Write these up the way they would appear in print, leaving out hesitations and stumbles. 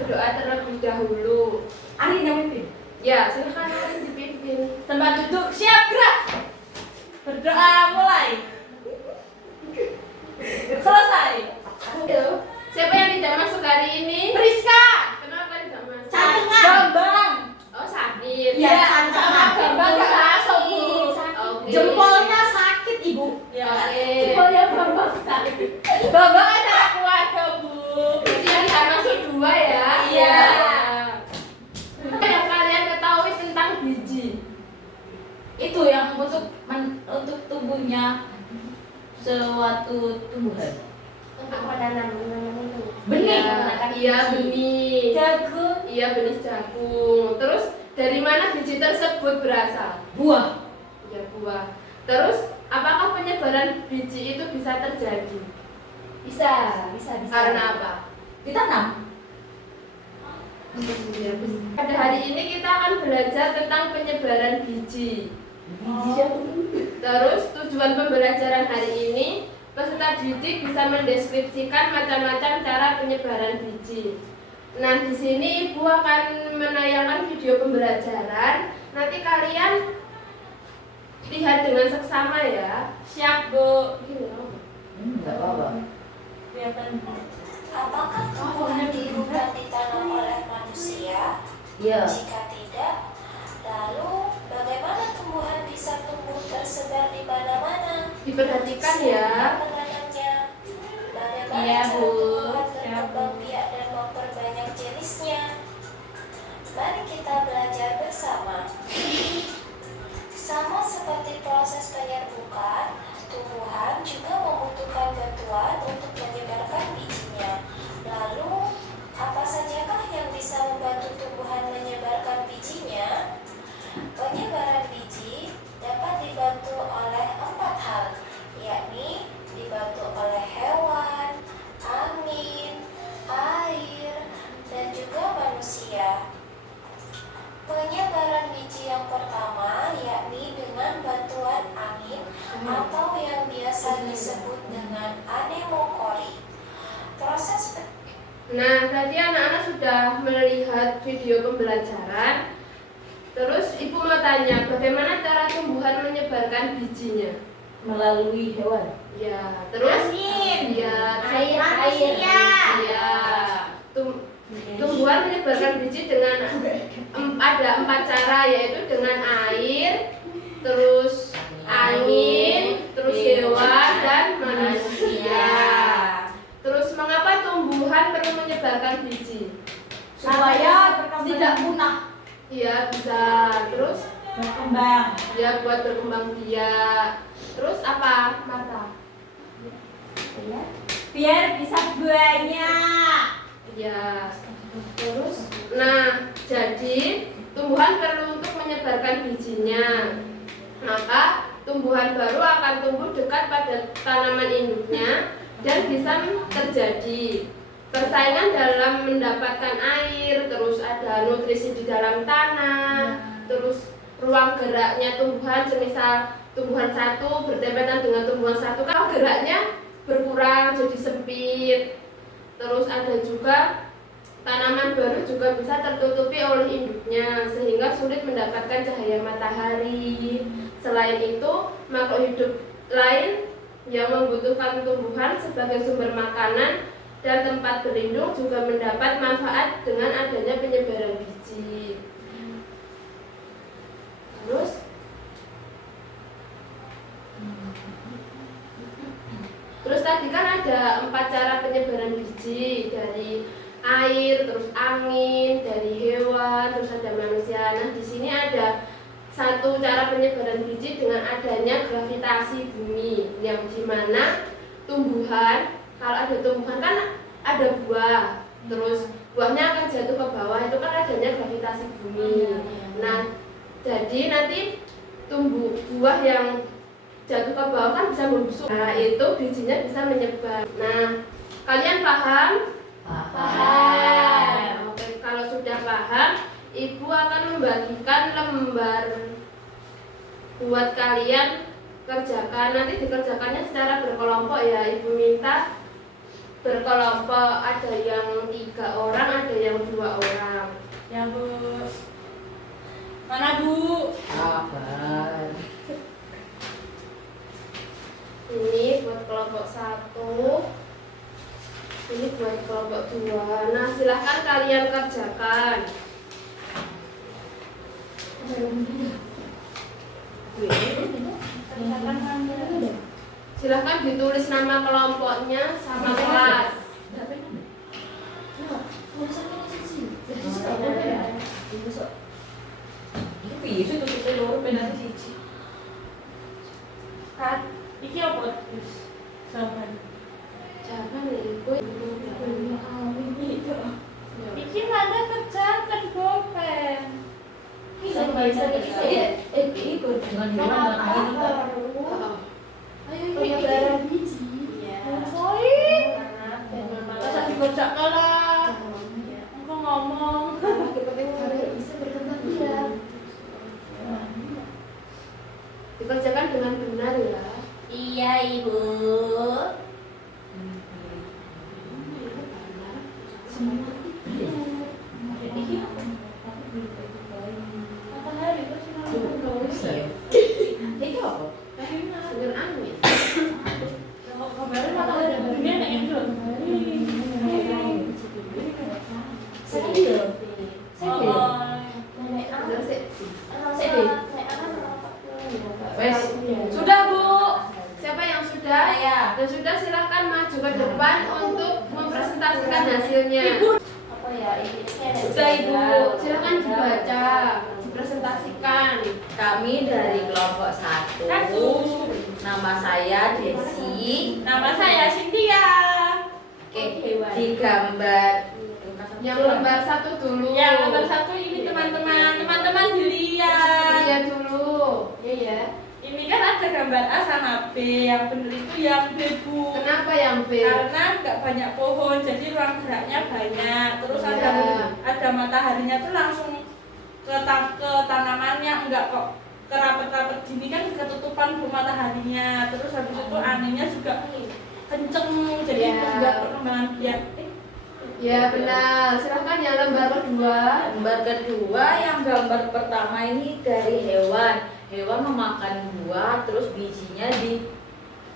berdoa terlebih dahulu. Arin yang mimpin. Ya, silakan Arin dipimpin. Tempat duduk siap, gerak. Berdoa mulai. Selesai. Ayo. Siapa yang tidak masuk hari ini? Priska. Kenapa tidak masuk? Cantungan. Bambang. Oh, sakit. Iya, sama Bambang gak masuk, Bu. Oke. Jempolnya sakit, Ibu. Ya. Oke. Jempolnya Bambang sakit. Bambang adalah keluarga, Bu. Berarti yang tidak masuk 2 ya? Iya. Apa yang kalian ketahui tentang biji? Itu yang untuk tubuhnya suatu tumbuhan. Apa nanam itu? Benih. Iya, benih. Jagung. Iya, benih jagung. Terus dari mana biji tersebut berasal? Buah. Ya, buah. Terus apakah penyebaran biji itu bisa terjadi? Bisa. Karena apa? Ditanam. Ya, pada hari ini kita akan belajar tentang penyebaran biji. Terus tujuan pembelajaran hari ini, peserta didik bisa mendeskripsikan macam-macam cara penyebaran biji. Nah, di sini Ibu akan menayangkan video pembelajaran. Nanti kalian lihat dengan seksama ya. Siap, Bu. Gini, oh. Enggak apa-apa. Kelihatan. Apakah tumbuhan bukan ditanam oleh manusia? Iya. Jika tidak, lalu bagaimana tumbuhan bisa tumbuh tersebar di mana-mana? Diperhatikan ya. Menanamnya. Bagaimana Iya, cara Bu. tumbuhan Siap, berkembang Bu. biak dan memperbanyak jenisnya? Mari kita belajar bersama. Sama seperti proses penyerbukan, tumbuhan juga membutuhkan bantuan untuk menyebarkan bijinya. Lalu, apa sajakah yang bisa membantu tumbuhan menyebarkan bijinya? Penyebaran biji dapat dibantu oleh 4 hal, yakni dibantu oleh hewan, angin, air, dan juga manusia. Penyebaran biji yang pertama yakni dengan bantuan angin atau yang biasa disebut dengan anemokori. Proses Nah, tadi anak-anak sudah melihat video pembelajaran. Terus Ibu mau tanya, bagaimana cara tumbuhan menyebarkan bijinya? Melalui hewan. Ya, terus Angin. ya, Air, manusia. Ya, tumbuhan menyebarkan biji dengan ada 4 cara, yaitu dengan air, terus angin, terus hewan dan manusia. Terus mengapa tumbuhan perlu menyebarkan biji? Supaya tidak punah. Iya, bisa. Terus Berkembang. ya buat berkembang biak. Terus apa, Marta? Biar bisa banyak. Ya. Terus, nah, jadi tumbuhan perlu untuk menyebarkan bijinya. Maka tumbuhan baru akan tumbuh dekat pada tanaman induknya dan bisa terjadi persaingan dalam mendapatkan air, terus ada nutrisi di dalam tanah, terus ruang geraknya tumbuhan, semisal tumbuhan satu berdempatan dengan tumbuhan satu, kan geraknya berkurang jadi sempit. Terus ada juga tanaman baru juga bisa tertutupi oleh induknya sehingga sulit mendapatkan cahaya matahari. Selain itu, makhluk hidup lain yang membutuhkan tumbuhan sebagai sumber makanan dan tempat berlindung juga mendapat manfaat dengan adanya penyebaran biji. Terus tadi kan ada 4 cara penyebaran biji, dari air, terus angin, dari hewan, terus ada manusia. Nah, di sini ada 1 cara penyebaran biji dengan adanya gravitasi bumi, yang dimana tumbuhan, kalau ada tumbuhan kan ada buah, terus buahnya akan jatuh ke bawah, itu kan adanya gravitasi bumi. Nah, jadi nanti tumbuh buah yang jatuh ke bawah kan bisa membusuk. Nah, itu bijinya bisa menyebar. Nah, kalian paham? Paham. Oke, kalau sudah paham, Ibu akan membagikan lembar buat kalian kerjakan. Nanti dikerjakannya secara berkelompok ya. Ibu minta berkelompok, ada yang 3 orang, ada yang 2 orang. Ya Bu. Mana Bu? Sabar. Ini buat kelompok 1, ini buat kelompok 2. Nah, silahkan kalian kerjakan. Silahkan ditulis nama kelompoknya sama kelas. Iki bisa tuh kita loro penane siji. Kan iki apa? Sabar. Jangan ibu. Iki mana kerjakan bolpen. Ikut dengan gimana angin Penyebaran biji. Sorry. Masa dikerjakan lah. Engkau ngomong. Bisa berkembang biak. Dikerjakan dengan benar ya. Iya Ibu. Matahari kok cuma Iki apa? Dengan angin. kemarin matahari dunia nek itu. Wes, sudah Bu. Siapa yang sudah? Saya. Dan sudah silahkan maju ke depan untuk mempresentasikan hasilnya. Apa ya? Ini ada. Sudah Ibu. Silahkan dibaca, dipresentasikan. Kami dari kelompok 1. Nama saya Desi. Nama saya Cynthia. Oke, digambar. Yang lembar 1 dulu. Yang nomor 1 ini teman-teman. Teman-teman dilihat. Lihat dulu. Iya ya. Ini kan ada gambar A sama B. Yang benar itu yang B Bu. Kenapa yang B? Karena nggak banyak pohon, jadi ruang geraknya banyak. Terus ada mataharinya tuh langsung ke tanamannya, enggak kok ke rapet-rapet gini kan ketutupan bu mataharinya. Terus habis itu anginnya juga kenceng, jadi enggak perkembangan biak. Ya benar. Silahkan yang lembar kedua. Gambar kedua, yang gambar pertama ini dari hewan. Hewan memakan buah, terus bijinya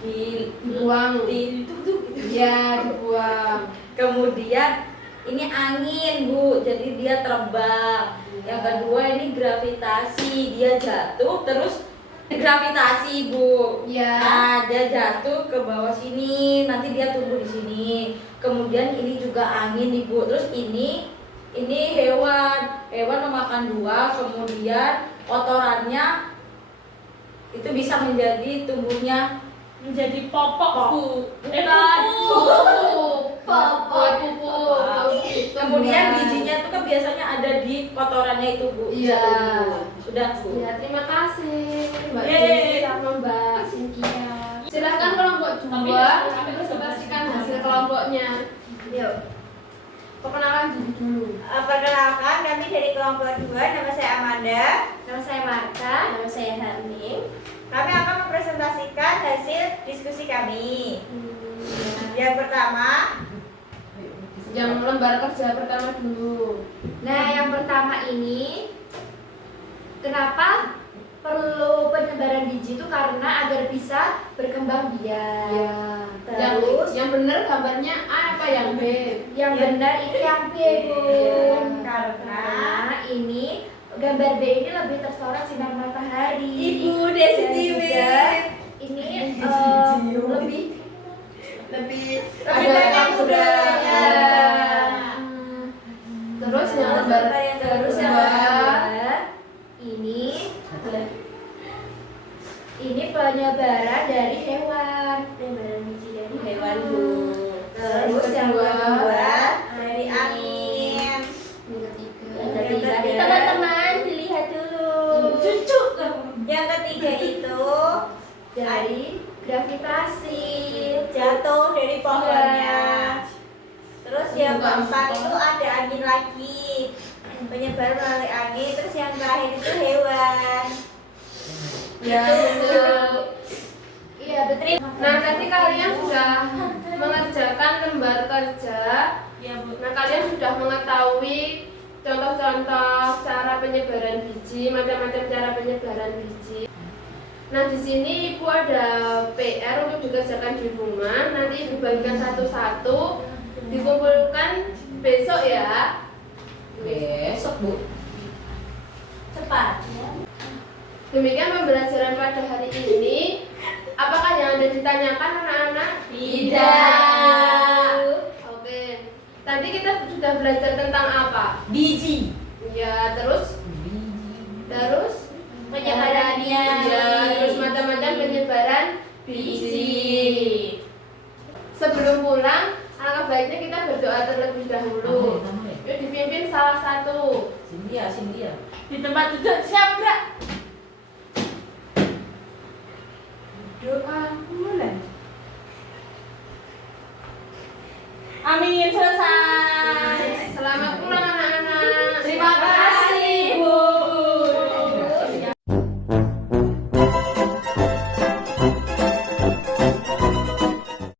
Dibuang. ditutup. Ya dibuang. Kemudian ini angin Bu, jadi dia terbang. Yang kedua ini gravitasi, dia jatuh terus gravitasi Bu. Ya. Nah, dia jatuh ke bawah sini, nanti dia tumbuh di sini. Kemudian ini juga angin nih Bu. Terus ini hewan memakan buah, kemudian kotorannya itu bisa menjadi tumbuhnya Menjadi popok Bu. bukan Buat pupuk. kemudian bijinya itu kan biasanya ada di kotorannya itu Bu. Iya. Sudah Bu. Ya, terima kasih Mbak Yeay. Desi sama Mbak Cynthia. Silahkan kelompok 2 presentasikan hasil kelompoknya. Yuk. Perkenalan diri dulu. Perkenalkan, kami dari kelompok 2, nama saya Amanda. Nama saya Marta. Nama saya Haning. Kami akan mempresentasikan hasil diskusi kami. Yang pertama, Yang lembar kerja pertama dulu. nah yang pertama ini, kenapa perlu penyebaran biji itu karena agar bisa berkembang biak. Ya. Terus yang benar gambarnya A apa yang B? yang benar itu yang B Bu. Iya. Karena ini gambar B ini lebih tersorot sinar matahari. Ibu Desi Dan Jiwi. juga ini lebih Ada banyak yang udaranya. Terus yang lembar Terus yang kedua. kedua, ini penyebaran dari hewan, penyebaran biji dari hewan Bu. Terus yang kedua dari angin. Yang Yang ketiga. ketiga, teman-teman dilihat dulu. Cucu. Yang ketiga itu dari gravitasi, jatuh dari pohonnya. Terus yang keempat itu ada angin lagi, penyebar melalui angin. Terus yang terakhir itu hewan. Ya betul. Iya betul. Nah, nanti kalian sudah mengerjakan lembar kerja. Ya, Bu. Nah, kalian sudah mengetahui contoh-contoh cara penyebaran biji, macam-macam cara penyebaran biji. Nah, di sini Ibu ada PR untuk dikerjakan di rumah. Nanti dibagikan satu-satu, dikumpulkan besok ya. Besok, Bu. Cepat. Demikian pembelajaran pada hari ini. Apakah yang ada ditanyakan anak-anak? Tidak. Oke. Tadi kita sudah belajar tentang apa? Biji. Ya, terus Penyebarannya. ya, terus macam-macam penyebaran biji. Sebelum pulang, alangkah baiknya kita berdoa terlebih dahulu. Yuk dipimpin salah satu. Cynthia. Di tempat duduk siap gerak. Doa mulai. Amin.